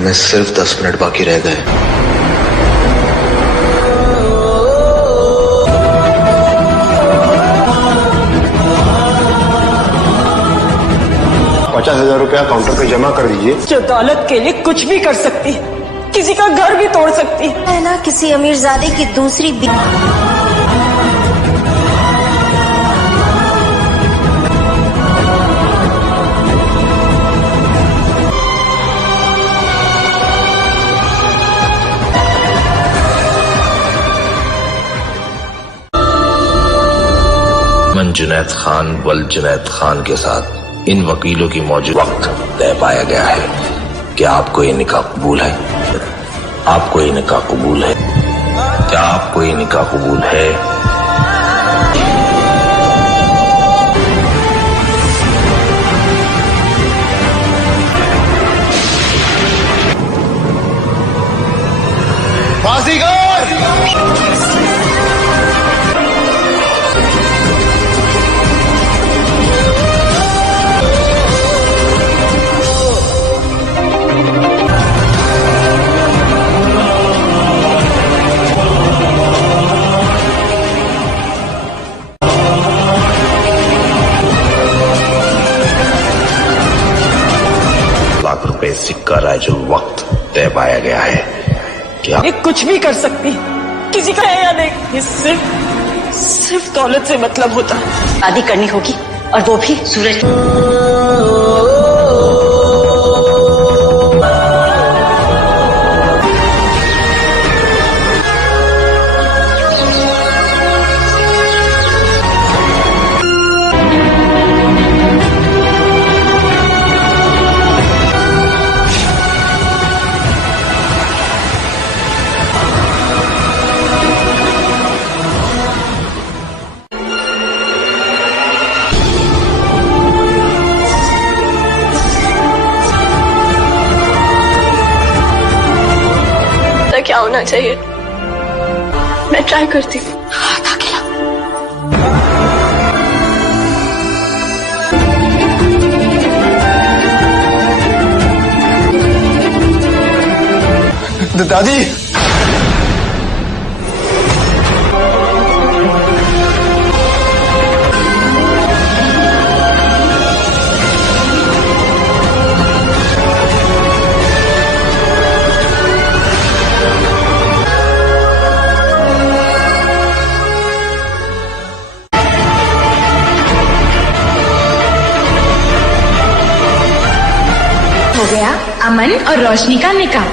में सिर्फ 10 मिनट बाकी रह गए। ₹50,000 काउंटर पे जमा कर दीजिए। जो दौलत के लिए कुछ भी कर सकती, किसी का घर भी तोड़ सकती है ना, किसी अमीरजादे की दूसरी मन जुनैद खान वल जुनैद खान के साथ इन वकीलों की मौजूद वक्त तय पाया गया है कि आपको ये निकाह कबूल है। आपको ये निकाह कबूल है? क्या आपको ये निकाह कबूल है? ₹1,00,000 सिक्का राजू वक्त तय पाया गया है कि ये कुछ भी कर सकती, किसी का है या नहीं, ये सिर्फ दौलत से मतलब होता है। शादी करनी होगी और वो भी सूरज। क्या होना चाहिए, मैं ट्राई करती हूँ। दादी, हो गया अमन और रोशनी का निकाह।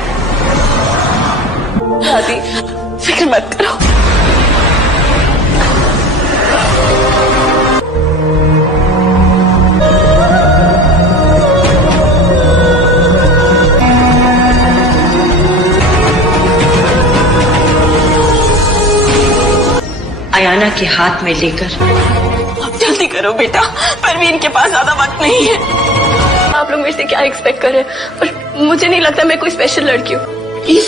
दादी फिक्र मत करो। अयाना के हाथ में लेकर अब जल्दी करो बेटा, परवीन के पास ज्यादा वक्त नहीं है। आप लोग मेरे से क्या एक्सपेक्ट कर रहे हैं, और मुझे नहीं लगता मैं कोई स्पेशल लड़की हूँ। प्लीज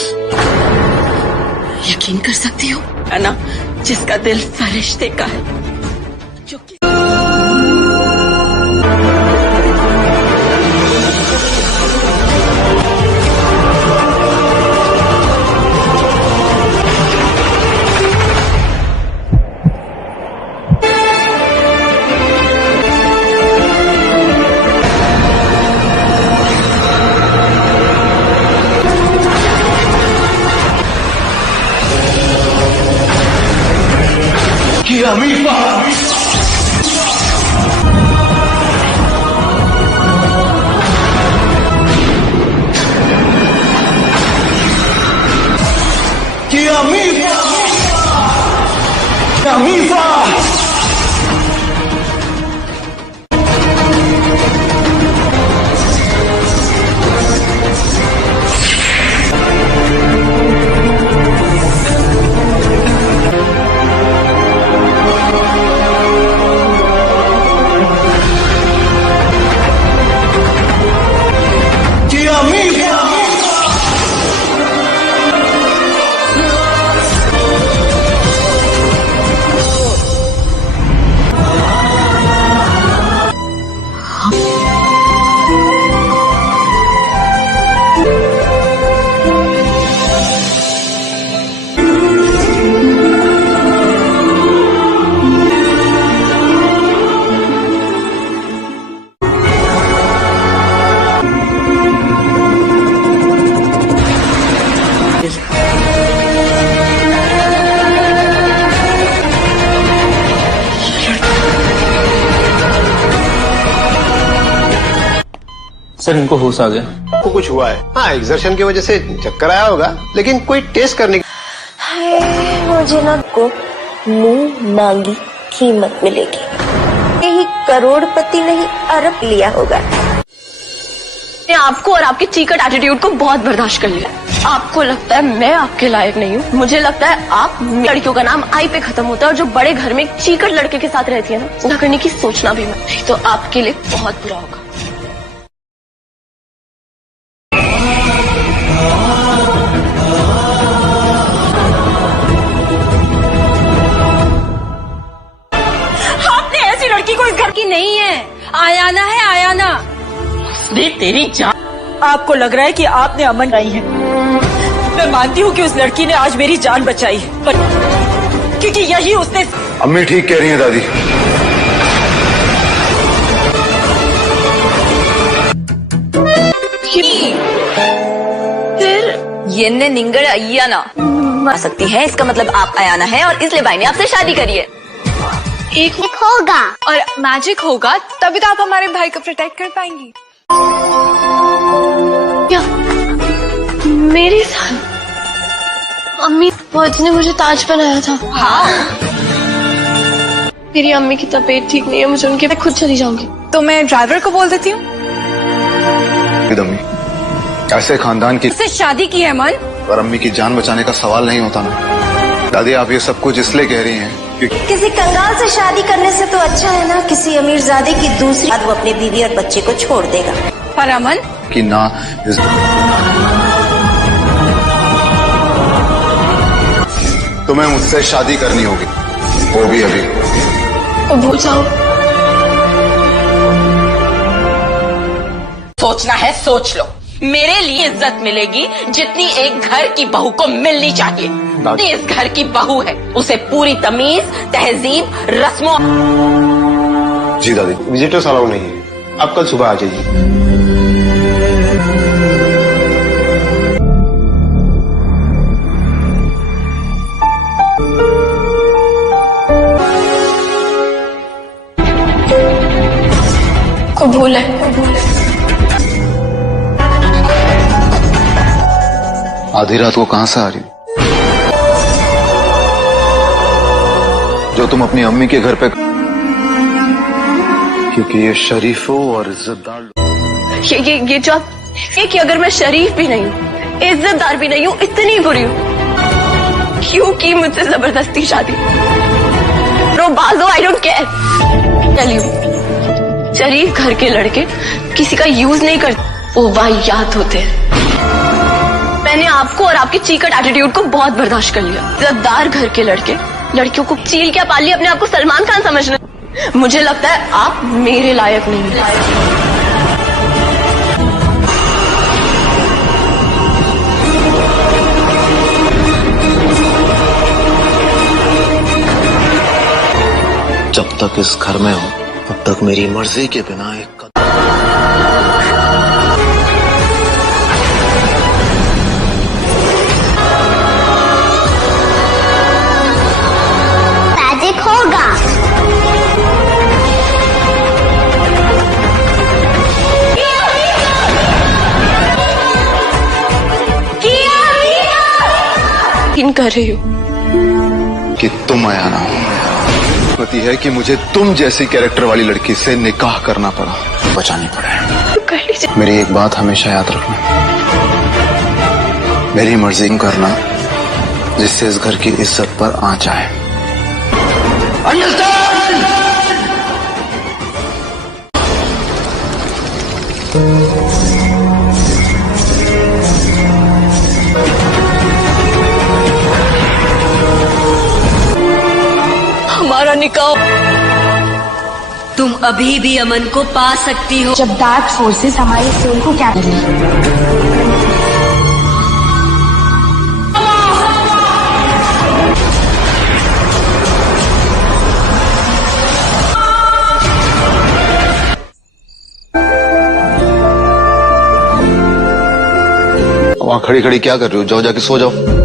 यकीन कर सकती हो, है ना, जिसका दिल फरिश्ते का है, जो कि सर इनको होश आ गया। आपको कुछ हुआ है? हाँ, एक्सर्शन की वजह से चक्कर आया होगा, लेकिन कोई टेस्ट करने हाय, मुझे ना को मुंह मांगी कीमत मिलेगी। यही करोड़पति नहीं अरब लिया होगा। मैंने आपको और आपके चीकट एटीट्यूड को बहुत बर्दाश्त कर लिया। आपको लगता है मैं आपके लायक नहीं हूँ। मुझे लगता है आप लड़कियों का नाम आई पे खत्म होता है, और जो बड़े घर में चीकट लड़के के साथ रहती है ना, उसका करने की सोचना भी मत, नहीं तो आपके लिए बहुत बुरा होगा। आपने ऐसी लड़की को इस घर की नहीं है। आयाना है, आयाना। उसने तेरी जान। आपको लग रहा है कि आपने अमन आई है। मैं मानती हूँ कि उस लड़की ने आज मेरी जान बचाई है, पर क्योंकि यही उसने। अम्मी ठीक कह रही है दादी। फिर ये निंगड़ अय्याना आ सकती है, इसका मतलब आप अयाना है और इसलिए भाई ने आपसे शादी करी है। एक होगा और मैजिक होगा, तभी तो आप हमारे भाई को प्रोटेक्ट कर पाएंगी। क्या मेरे साथ अम्मी फौज ने मुझे ताज पहनाया था? हाँ। मेरी अम्मी की तबीयत ठीक नहीं है, मुझे उनके मैं खुद चली जाऊंगी। तो मैं ड्राइवर को बोल देती हूँ। अम्मी, ऐसे खानदान की उससे शादी की है मन, पर अम्मी की जान बचाने का सवाल नहीं होता ना। दादी आप ये सब कुछ इसलिए कह रही हैं क्योंकि किसी कंगाल से शादी करने से तो अच्छा है ना किसी अमीरजादे की दूसरी बाद वो अपने बीवी और बच्चे को छोड़ देगा। पर अमन कि ना तुम्हें मुझसे शादी करनी होगी, वो भी अभी। भूल जाओ। सोचना है सोच लो। मेरे लिए इज्जत मिलेगी जितनी एक घर की बहू को मिलनी चाहिए। इस घर की बहू है, उसे पूरी तमीज, तहजीब, रस्मों। जी दादी, विजिटर्स अलाउड नहीं है, आप कल सुबह आ जाइए। कबूल है, कबूल है। आधी रात को कहां से आ रही जो तुम अपनी अम्मी के घर पे? क्योंकि ये शरीफों और इज्जतदार लोग। ये जो आप कि अगर मैं शरीफ भी नहीं हूँ, इज्जतदार भी नहीं हूँ, इतनी बुरी हूँ, क्यों की मुझसे जबरदस्ती शादी? बाजो, I don't care. Tell you, शरीफ घर के लड़के किसी का यूज नहीं करते, वो वाहियात होते हैं। मैंने आपको और आपके चीकट एटीट्यूड को बहुत बर्दाश्त कर लिया। इज्जतदार घर के लड़के लड़कियों को चील क्या पाली, अपने आप को सलमान खान समझ रहे। मुझे लगता है आप मेरे लायक नहीं हैं। जब तक इस घर में हूं तब तक मेरी मर्जी के बिना एक मैजिक होगा। इन कर रही हूँ कि तुम आया ना पति है कि मुझे तुम जैसी कैरेक्टर वाली लड़की से निकाह करना पड़ा, बचानी पड़े। कर लीजिए। मेरी एक बात हमेशा याद रखना, मेरी मर्जी करना जिससे इस घर की इज्जत पर आंच आए। हमारा निकाह तुम अभी भी अमन को पा सकती हो। जब डार्क फोर्सेस हमारी सोल को क्या करें? वहां खड़ी खड़ी क्या कर रही हो? जाओ जाके सो जाओ।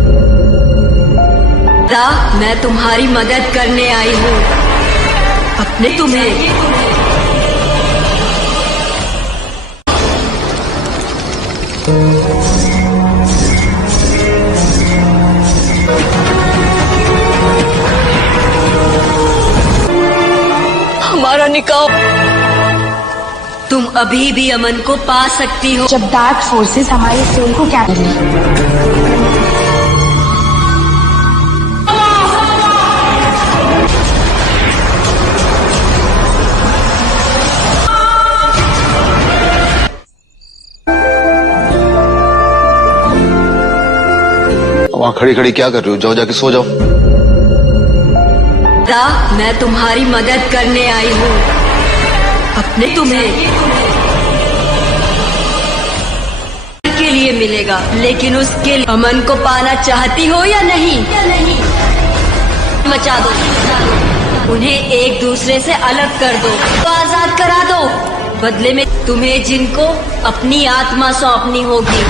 मैं तुम्हारी मदद करने आई हूँ। अपने तुम्हें हमारा निकाह तुम अभी भी अमन को पा सकती हो। जब डार्क फोर्सेस हमारे सोल को क्या करें? वहां खड़ी खड़ी क्या कर रही हो? जाओ जाके सो जाओ। मैं तुम्हारी मदद करने आई हूँ। अपने तुम्हें के लिए मिलेगा, लेकिन उसके लिए अमन को पाना चाहती हो या नहीं? मचा दो, उन्हें एक दूसरे से अलग कर दो, तो आजाद करा दो। बदले में तुम्हें जिनको अपनी आत्मा सौंपनी होगी।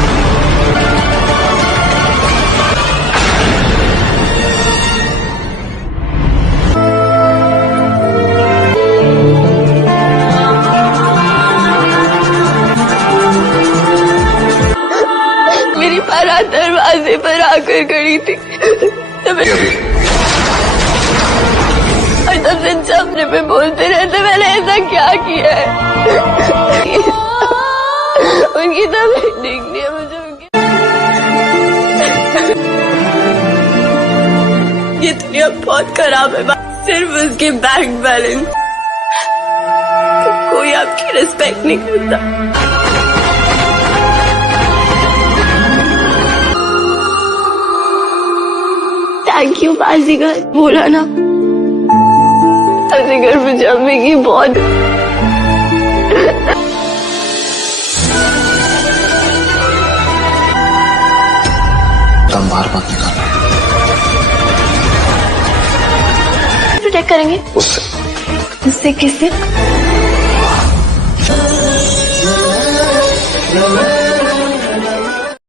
मेरी बारात दरवाजे पर आकर खड़ी थी, और तब से चपने पे बोलते रहते मैंने ऐसा क्या किया है। उनकी तबीयत ठीक नहीं है, मुझे ये दुनिया बहुत खराब है। सिर्फ उसके बैंक बैलेंस, कोई आपकी रिस्पेक्ट नहीं करता। थैंक यू बाजीगर, बोला ना बाजीगर पंजाबी की बहुत। तुम बार मत निकालना। प्रोटेक्ट करेंगे उससे किससे?